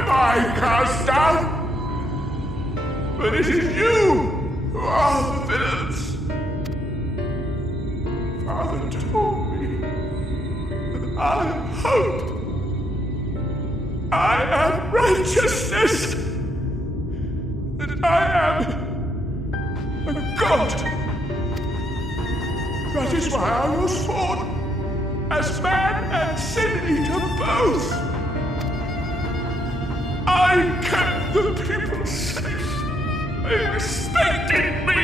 am I cast down? But it is you who are the villains. Father told me that I am hope. I am righteousness. That I am a god. That is why I was born, as man and sin eater both. I kept the people safe. They respected me.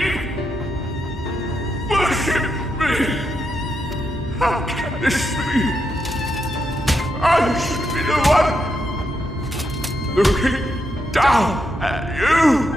Worship me. How can this be? I should be the one looking down at you.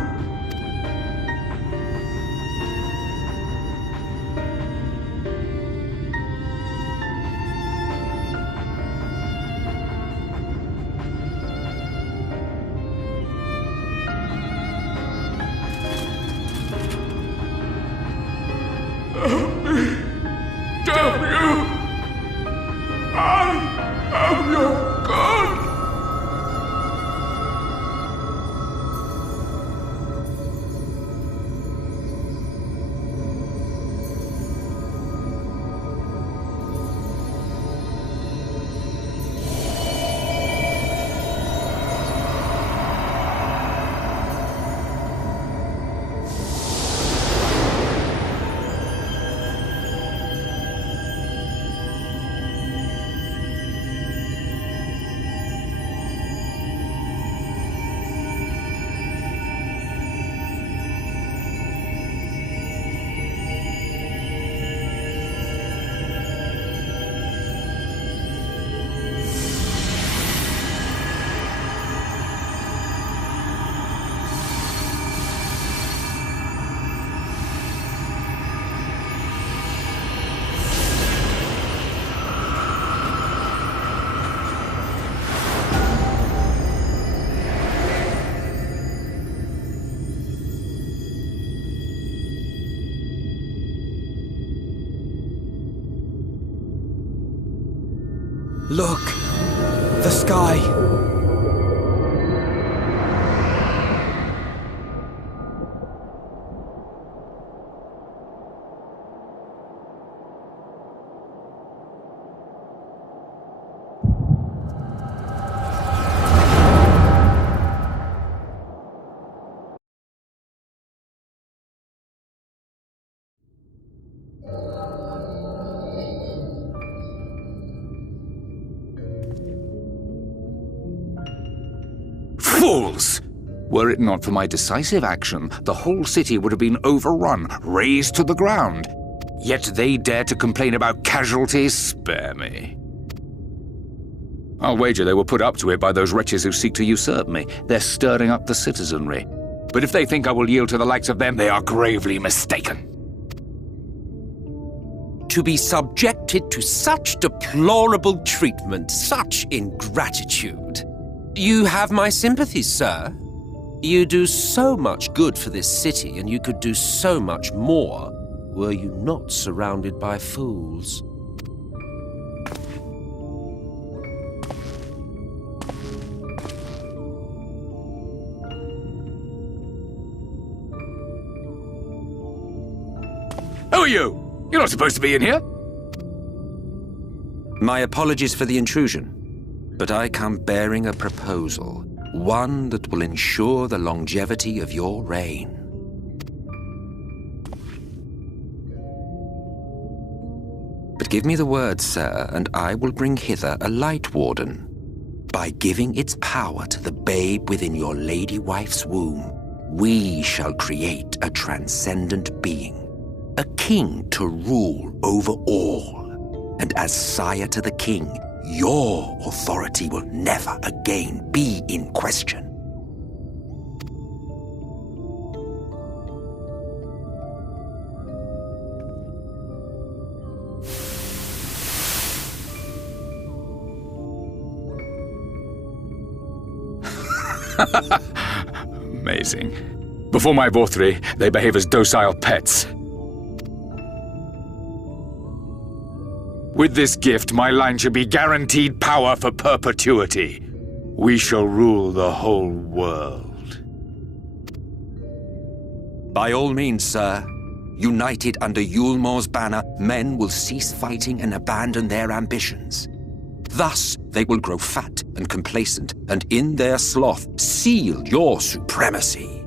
Damn you! I am your god! Look! The sky! Fools! Were it not for my decisive action, the whole city would have been overrun, razed to the ground. Yet they dare to complain about casualties? Spare me. I'll wager they were put up to it by those wretches who seek to usurp me. They're stirring up the citizenry. But if they think I will yield to the likes of them, they are gravely mistaken. To be subjected to such deplorable treatment, such ingratitude. You have my sympathies, sir. You do so much good for this city, and you could do so much more were you not surrounded by fools. Who are you? You're not supposed to be in here. My apologies for the intrusion, but I come bearing a proposal, one that will ensure the longevity of your reign. But give me the word, sir, and I will bring hither a light warden. By giving its power to the babe within your lady wife's womb, we shall create a transcendent being, a king to rule over all. And as sire to the king, your authority will never again be in question. Amazing. Before my Vorthri, they behave as docile pets. With this gift, my line should be guaranteed power for perpetuity. we shall rule the whole world. By all means, sir. United under Yulmor's banner, men will cease fighting and abandon their ambitions. Thus, they will grow fat and complacent, and in their sloth, seal your supremacy.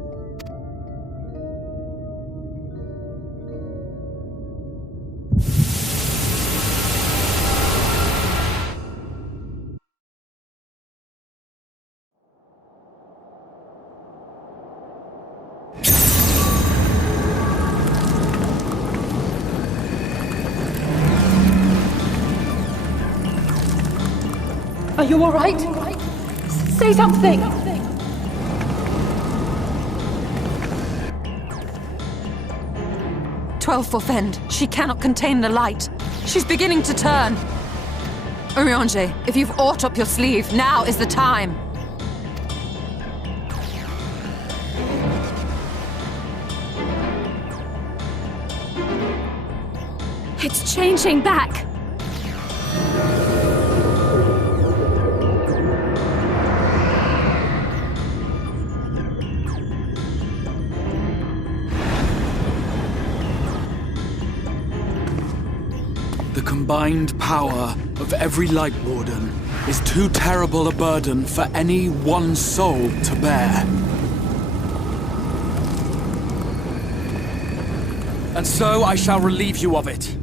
Are you all right? Say something! 12 for Fend. She cannot contain the light. She's beginning to turn. Urianger, if you've aught up your sleeve, now is the time. It's changing back! The combined power of every Light Warden is too terrible a burden for any one soul to bear. And so I shall relieve you of it.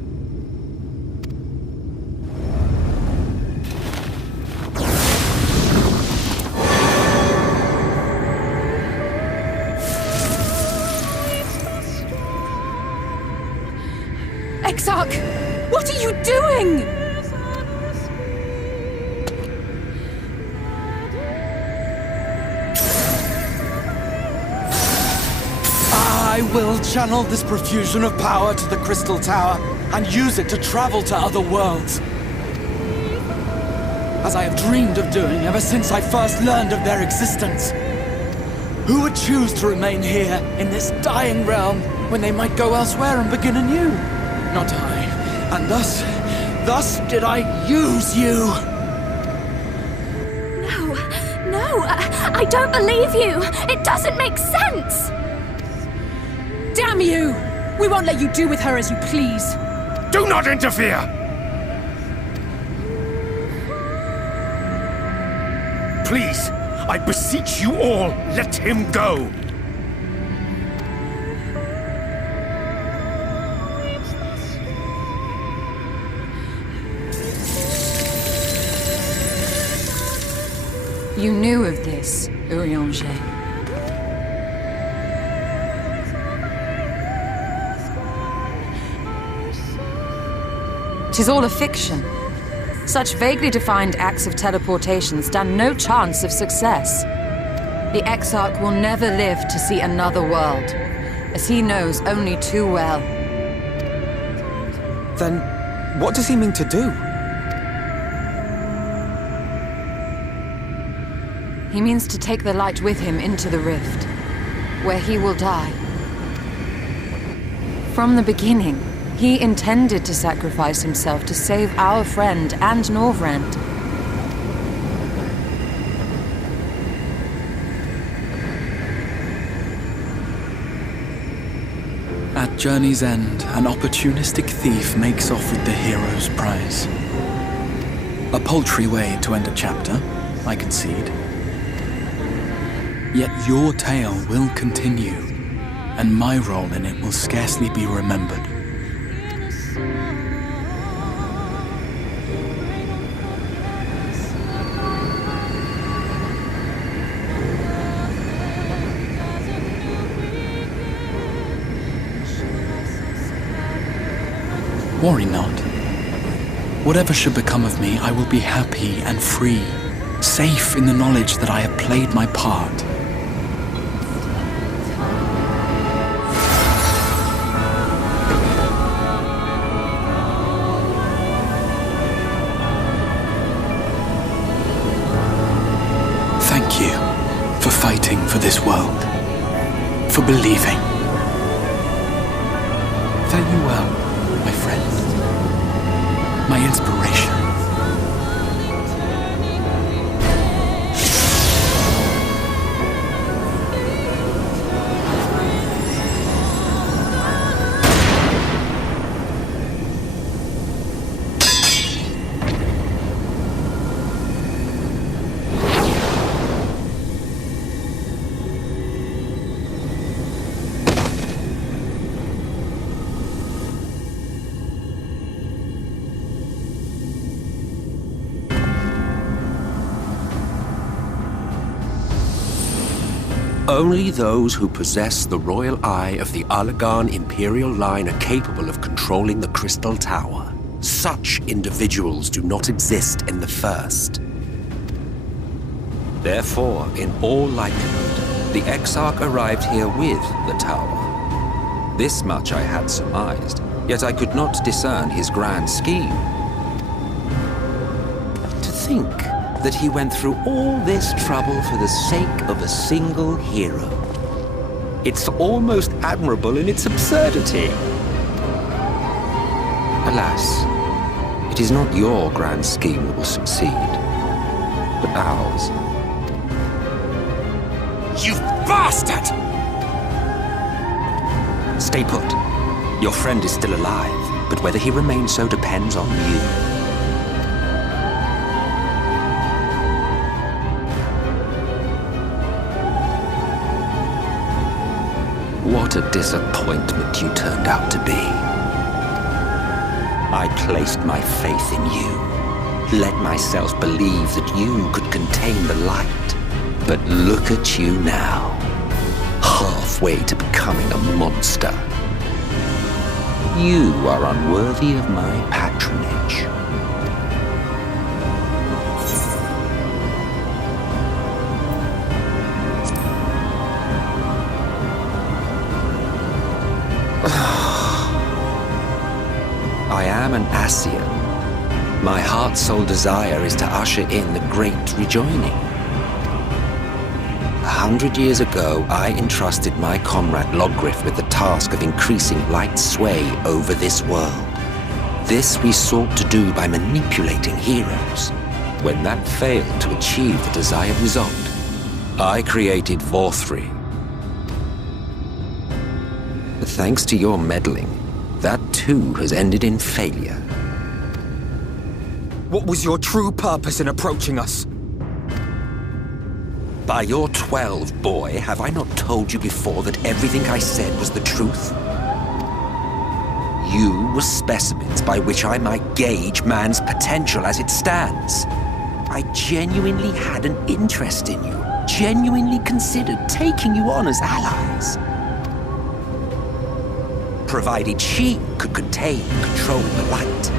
Exarch! What are you doing? I will channel this profusion of power to the Crystal Tower and use it to travel to other worlds. As I have dreamed of doing ever since I first learned of their existence. Who would choose to remain here in this dying realm when they might go elsewhere and begin anew? Not I. And thus did I use you. No, I don't believe you. It doesn't make sense. Damn you! We won't let you do with her as you please. Do not interfere! Please, I beseech you all, let him go! You knew of this, Urianger. Tis all a fiction. Such vaguely defined acts of teleportation stand no chance of success. The Exarch will never live to see another world, as he knows only too well. Then, what does he mean to do? He means to take the light with him into the rift, where he will die. From the beginning, he intended to sacrifice himself to save our friend and Norvrend. At Journey's End, an opportunistic thief makes off with the hero's prize. A paltry way to end a chapter, I concede. Yet your tale will continue, and my role in it will scarcely be remembered. Worry not. Whatever should become of me, I will be happy and free, safe in the knowledge that I have played my part. Thank you for fighting for this world, for believing. Fare you well, my friend, my inspiration. Only those who possess the royal eye of the Allagan Imperial line are capable of controlling the Crystal Tower. Such individuals do not exist in the First. Therefore, in all likelihood, the Exarch arrived here with the tower. This much I had surmised, yet I could not discern his grand scheme. To think that he went through all this trouble for the sake of a single hero. It's almost admirable in its absurdity. Alas, it is not your grand scheme that will succeed, but ours. You bastard! Stay put. Your friend is still alive, but whether he remains so depends on you. What a disappointment you turned out to be. I placed my faith in you, let myself believe that you could contain the light. But look at you now, halfway to becoming a monster. You are unworthy of my patronage. I am an Ascian. My heart's sole desire is to usher in the great rejoining. 100 years ago, I entrusted my comrade Logriff with the task of increasing light's sway over this world. This we sought to do by manipulating heroes. When that failed to achieve the desired result, I created Vorthri. But thanks to your meddling, that too has ended in failure. What was your true purpose in approaching us? By your 12, boy, have I not told you before that everything I said was the truth? You were specimens by which I might gauge man's potential as it stands. I genuinely had an interest in you, genuinely considered taking you on as allies. Provided she could contain and control the light.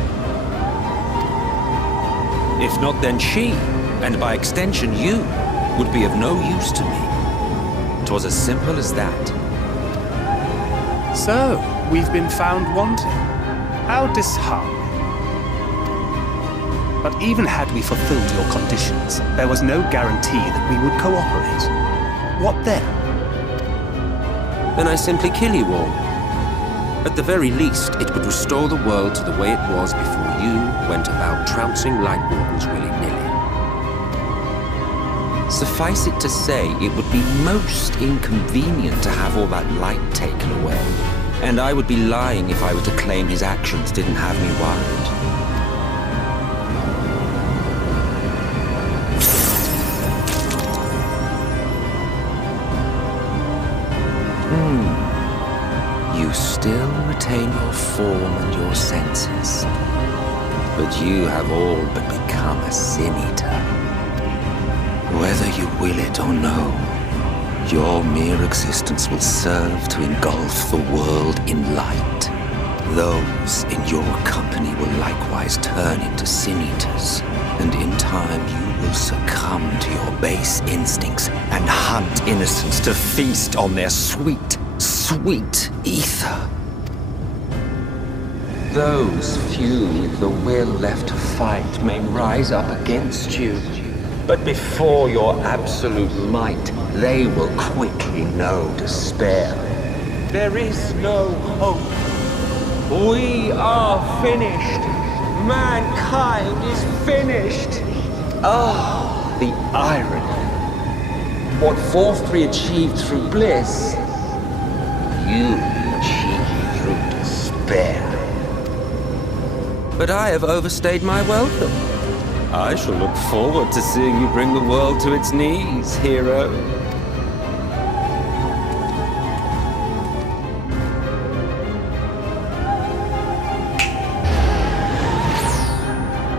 If not, then she, and by extension you, would be of no use to me. 'Twas as simple as that. So, we've been found wanting. How disheartening. But even had we fulfilled your conditions, there was no guarantee that we would cooperate. What then? Then I simply kill you all. At the very least, it would restore the world to the way it was before you went about trouncing light wardens willy-nilly. Suffice it to say, it would be most inconvenient to have all that light taken away. And I would be lying if I were to claim his actions didn't have me worried. You still retain your form and your senses. But you have all but become a sin-eater. Whether you will it or no, your mere existence will serve to engulf the world in light. Those in your company will likewise turn into sin-eaters, and in time you will succumb to your base instincts and hunt innocence to feast on their sweet, sweet ether. Those few with the will left to fight may rise up against you. But before your absolute might, they will quickly know despair. There is no hope. We are finished. Mankind is finished. Ah, the irony. What Vorthri achieved through bliss, you achieved through despair. But I have overstayed my welcome. I shall look forward to seeing you bring the world to its knees, hero.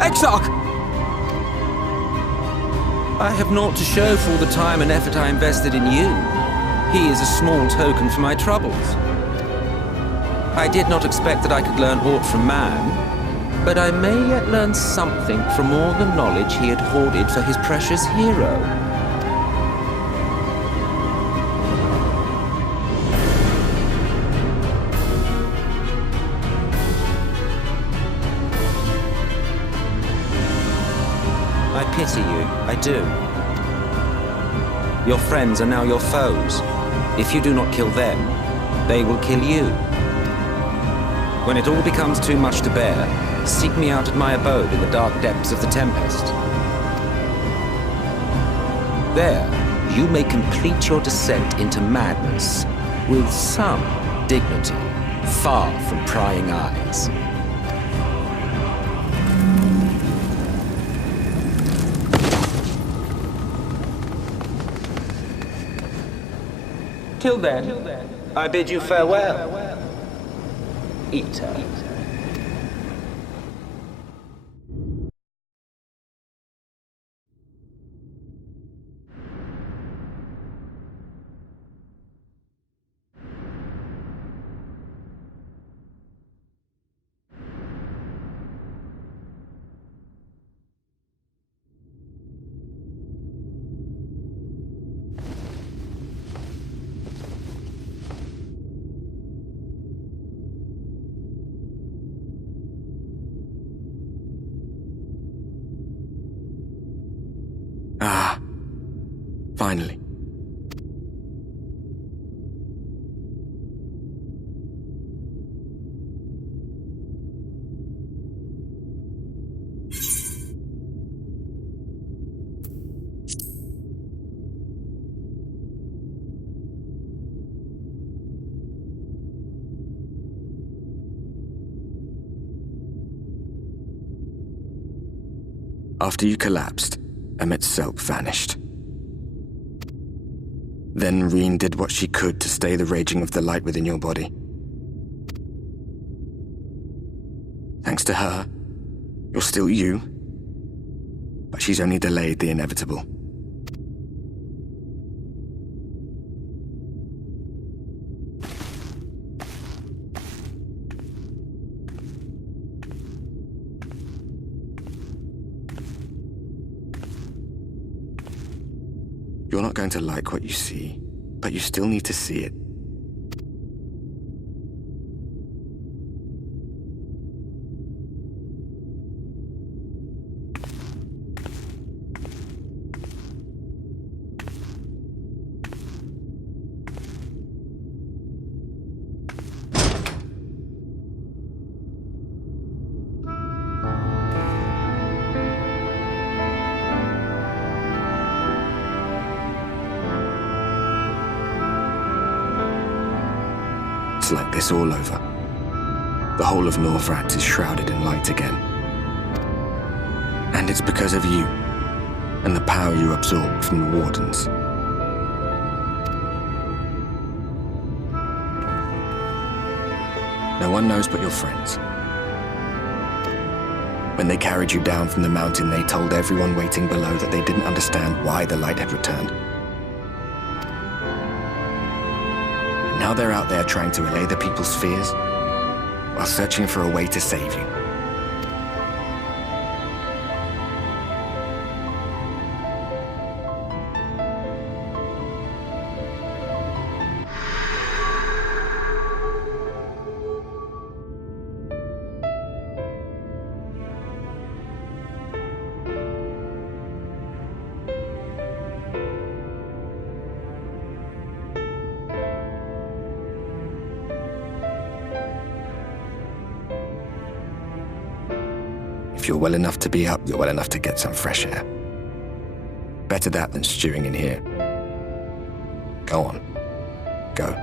Exarch! I have naught to show for all the time and effort I invested in you. He is a small token for my troubles. I did not expect that I could learn aught from man, but I may yet learn something from all the knowledge he had hoarded for his precious hero. I pity you, I do. Your friends are now your foes. If you do not kill them, they will kill you. When it all becomes too much to bear, seek me out at my abode in the dark depths of the Tempest. There, you may complete your descent into madness with some dignity, far from prying eyes. Till then, I bid you farewell, Eater. Ah, finally. After you collapsed, Emmet's self vanished. Then Reen did what she could to stay the raging of the light within your body. Thanks to her, you're still you, but she's only delayed the inevitable. You're not going to like what you see, but you still need to see it. It's like this all over. The whole of Northrats is shrouded in light again. And it's because of you, and the power you absorbed from the Wardens. No one knows but your friends. When they carried you down from the mountain, they told everyone waiting below that they didn't understand why the light had returned. Now they're out there trying to allay the people's fears, while searching for a way to save you. If you're well enough to be up, you're well enough to get some fresh air. Better that than stewing in here. Go on. Go.